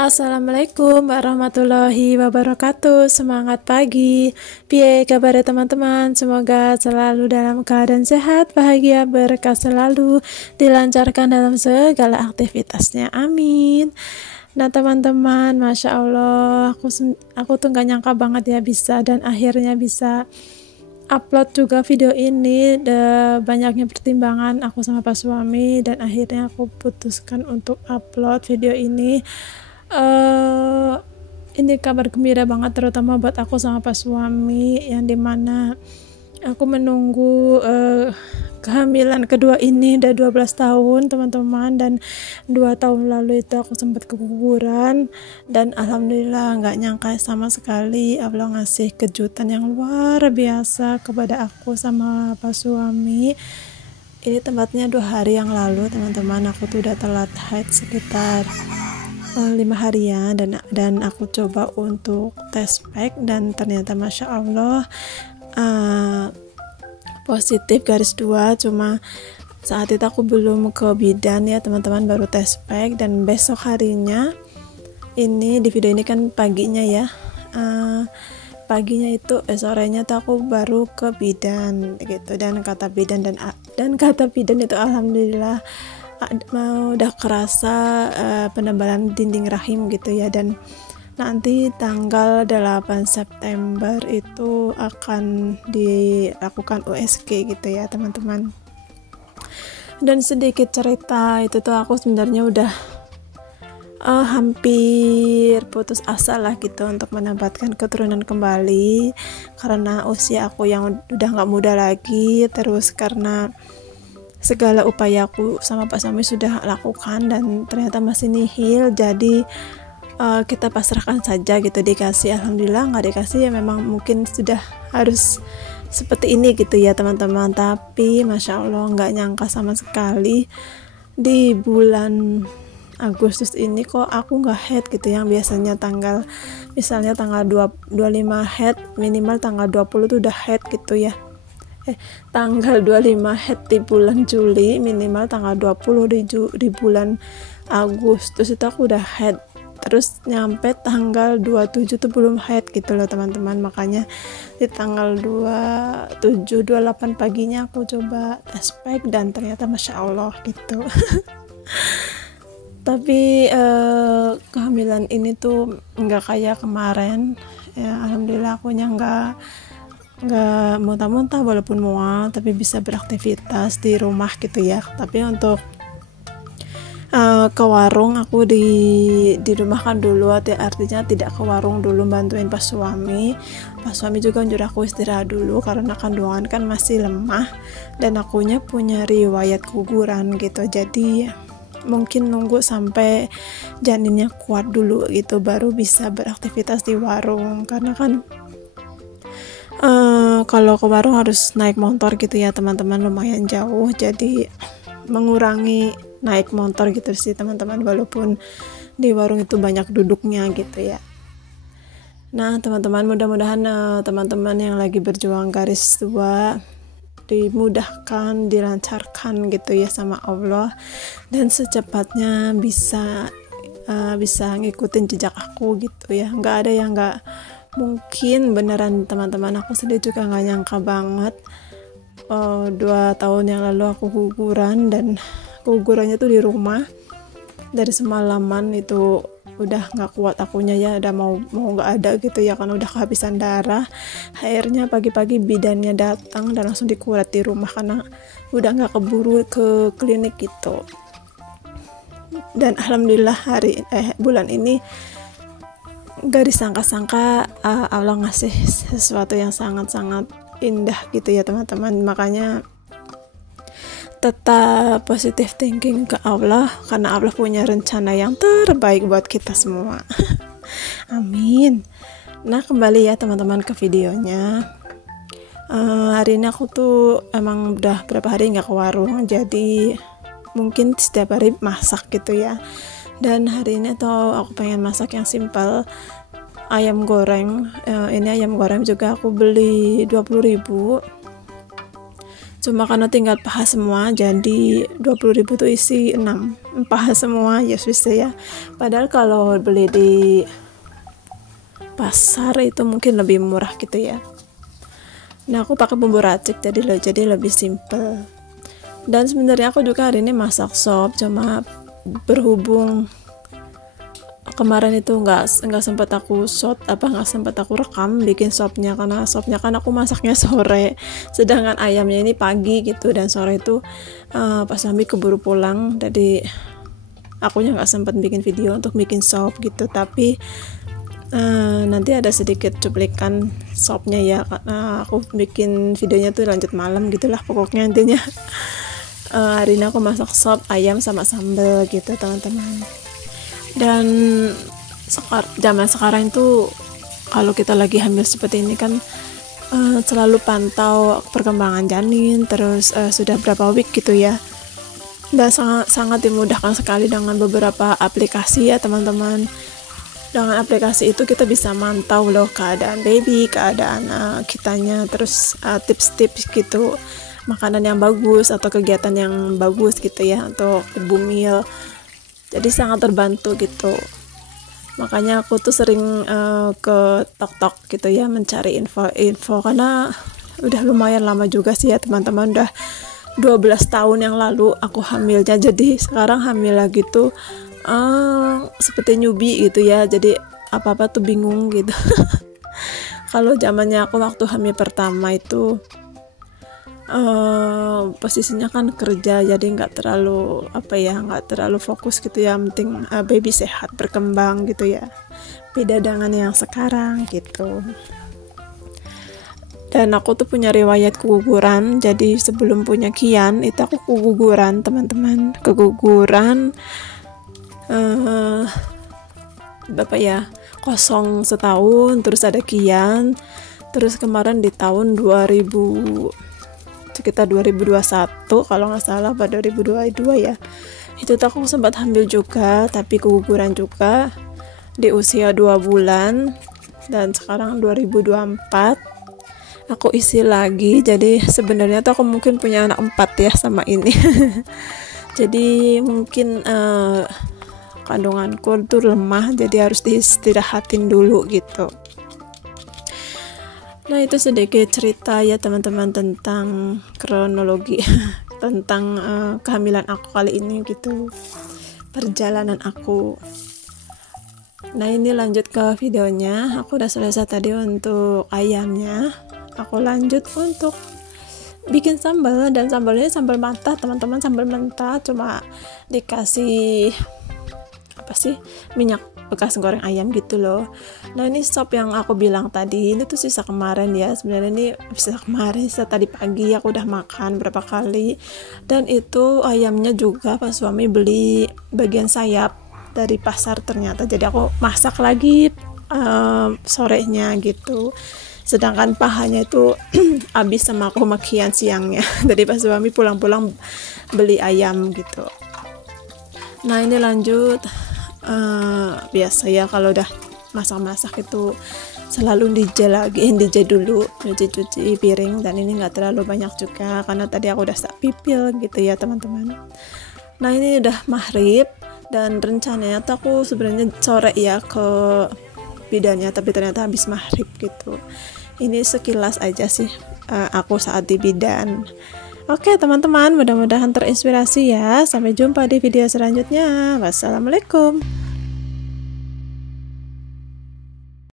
Assalamualaikum warahmatullahi wabarakatuh. Semangat pagi. Piye kabar teman-teman? Semoga selalu dalam keadaan sehat, bahagia, berkah selalu, dilancarkan dalam segala aktivitasnya. Amin. Nah teman-teman, Masya Allah, aku tuh gak nyangka banget ya bisa, dan akhirnya bisa upload juga video ini. Banyaknya pertimbangan aku sama Pak suami, dan akhirnya aku putuskan untuk upload video ini. Ini kabar gembira banget, terutama buat aku sama Pak suami, yang dimana aku menunggu kehamilan kedua ini udah 12 tahun teman-teman, dan 2 tahun lalu itu aku sempat keguguran, dan alhamdulillah nggak nyangka sama sekali Allah ngasih kejutan yang luar biasa kepada aku sama Pak suami. Ini tempatnya 2 hari yang lalu teman-teman, aku tuh udah telat haid sekitar 5 hari ya, dan aku coba untuk tes pack, dan ternyata Masya Allah positif garis 2. Cuma saat itu aku belum ke bidan ya teman-teman, baru tes pack, dan besok harinya ini di video ini kan paginya ya, paginya itu sorenya tuh aku baru ke bidan gitu, dan kata bidan itu alhamdulillah udah kerasa penebalan dinding rahim gitu ya, dan nanti tanggal 8 September itu akan dilakukan USG gitu ya teman-teman. Dan sedikit cerita, itu tuh aku sebenarnya udah hampir putus asa lah gitu untuk mendapatkan keturunan kembali, karena usia aku yang udah gak muda lagi, terus karena segala upaya aku sama Pak suami sudah lakukan dan ternyata masih nihil. Jadi kita pasrahkan saja gitu, dikasih alhamdulillah, nggak dikasih ya memang mungkin sudah harus seperti ini gitu ya teman-teman. Tapi Masya Allah nggak nyangka sama sekali di bulan Agustus ini kok aku nggak head gitu, yang biasanya misalnya tanggal 25 head, minimal tanggal 20 tuh udah head gitu ya. Tanggal 25 head di bulan Juli, minimal tanggal 20 di bulan Agustus itu aku udah head, terus nyampe tanggal 27 tuh belum head gitu loh teman-teman. Makanya di tanggal 27 28 paginya aku coba tes pack, dan ternyata Masya Allah gitu. Tapi kehamilan ini tuh nggak kayak kemarin ya, alhamdulillah akunya nggak muntah-muntah walaupun mual, tapi bisa beraktivitas di rumah gitu ya. Tapi untuk ke warung aku di rumah kan dulu, artinya tidak ke warung dulu bantuin Pak suami juga nyuruh aku istirahat dulu karena kandungan kan masih lemah, dan akunya punya riwayat keguguran gitu. Jadi mungkin nunggu sampai janinnya kuat dulu gitu baru bisa beraktivitas di warung, karena kan kalau ke warung harus naik motor gitu ya teman-teman, lumayan jauh, jadi mengurangi naik motor gitu sih teman-teman, walaupun di warung itu banyak duduknya gitu ya. Nah teman-teman, mudah-mudahan teman-teman yang lagi berjuang garis 2 dimudahkan, dilancarkan gitu ya sama Allah, dan secepatnya bisa ngikutin jejak aku gitu ya. Nggak ada yang nggak mungkin, beneran teman-teman. Aku sendiri juga nggak nyangka banget 2 tahun yang lalu aku keguguran, dan kegugurannya tuh di rumah. Dari semalaman itu udah nggak kuat akunya ya, udah mau nggak ada gitu ya, kan udah kehabisan darah. Akhirnya pagi-pagi bidannya datang dan langsung dikuret di rumah karena udah nggak keburu ke klinik gitu. Dan alhamdulillah bulan ini gak disangka-sangka Allah ngasih sesuatu yang sangat-sangat indah gitu ya teman-teman. Makanya tetap positive thinking ke Allah, karena Allah punya rencana yang terbaik buat kita semua. Amin. Nah kembali ya teman-teman ke videonya. Hari ini aku tuh emang udah berapa hari nggak ke warung, jadi mungkin setiap hari masak gitu ya. Dan hari ini tuh aku pengen masak yang simpel, ayam goreng. Ini ayam goreng juga aku beli 20.000, cuma karena tinggal paha semua, jadi 20.000 tuh isi 6 paha semua ya, bisa ya. Padahal kalau beli di pasar itu mungkin lebih murah gitu ya. Nah, aku pakai bumbu racik jadi lebih simple. Dan sebenarnya aku juga hari ini masak sop, cuma berhubung kemarin itu nggak sempat aku nggak sempat aku rekam bikin sopnya, karena sopnya kan aku masaknya sore, sedangkan ayamnya ini pagi gitu, dan sore itu pas suami keburu pulang, jadi akunya nggak sempat bikin video untuk bikin sop gitu. Tapi nanti ada sedikit cuplikan sopnya ya, karena aku bikin videonya tuh lanjut malam gitulah pokoknya intinya. Hari ini aku masak sop ayam sama sambal gitu teman-teman. Dan zaman sekarang itu kalau kita lagi hamil seperti ini kan selalu pantau perkembangan janin, terus sudah berapa week gitu ya. Dan sangat dimudahkan sekali dengan beberapa aplikasi ya teman-teman. Dengan aplikasi itu kita bisa mantau loh keadaan baby, keadaan kitanya, terus tips-tips gitu, makanan yang bagus atau kegiatan yang bagus gitu ya untuk ibu hamil. Jadi sangat terbantu gitu. Makanya aku tuh sering ke TikTok gitu ya mencari info karena udah lumayan lama juga sih ya teman-teman, udah 12 tahun yang lalu aku hamilnya, jadi sekarang hamil lagi tuh seperti newbie gitu ya, jadi apa-apa tuh bingung gitu. Kalau zamannya aku waktu hamil pertama itu posisinya kan kerja, jadi nggak terlalu fokus gitu ya, penting baby sehat berkembang gitu ya, beda dengan yang sekarang gitu. Dan aku tuh punya riwayat keguguran, jadi sebelum punya Kian itu aku keguguran teman-teman, kosong setahun, terus ada Kian, terus kemarin di tahun sekitar 2021 kalau nggak salah, pada 2022 ya, itu tuh aku sempat hamil juga tapi keguguran juga di usia 2 bulan. Dan sekarang 2024 aku isi lagi, jadi sebenarnya tuh aku mungkin punya anak 4 ya sama ini. Jadi mungkin kandunganku tuh lemah, jadi harus diistirahatin dulu gitu. Nah, itu sedikit cerita ya teman-teman tentang kronologi tentang kehamilan aku kali ini gitu, perjalanan aku. Nah, ini lanjut ke videonya. Aku udah selesai tadi untuk ayamnya, aku lanjut untuk bikin sambal. Dan sambalnya sambal mentah teman-teman, sambal mentah, cuma dikasih minyak bekas goreng ayam gitu loh. Nah, ini sop yang aku bilang tadi, ini tuh sisa kemarin ya, sebenarnya ini sisa tadi pagi aku udah makan berapa kali. Dan itu ayamnya juga pas suami beli bagian sayap dari pasar ternyata, jadi aku masak lagi sorenya gitu, sedangkan pahanya itu habis sama aku makian siangnya. Jadi pas suami pulang-pulang beli ayam gitu. Nah, ini lanjut. Biasa ya kalau udah masak-masak itu selalu DJ dulu, cuci piring, dan ini nggak terlalu banyak juga karena tadi aku udah pipil gitu ya teman-teman. Nah, ini udah maghrib dan rencananya tuh aku sebenarnya sore ya ke bidannya, tapi ternyata habis maghrib gitu. Ini sekilas aja sih aku saat di bidan. Oke teman-teman, mudah-mudahan terinspirasi ya. Sampai jumpa di video selanjutnya. Wassalamualaikum.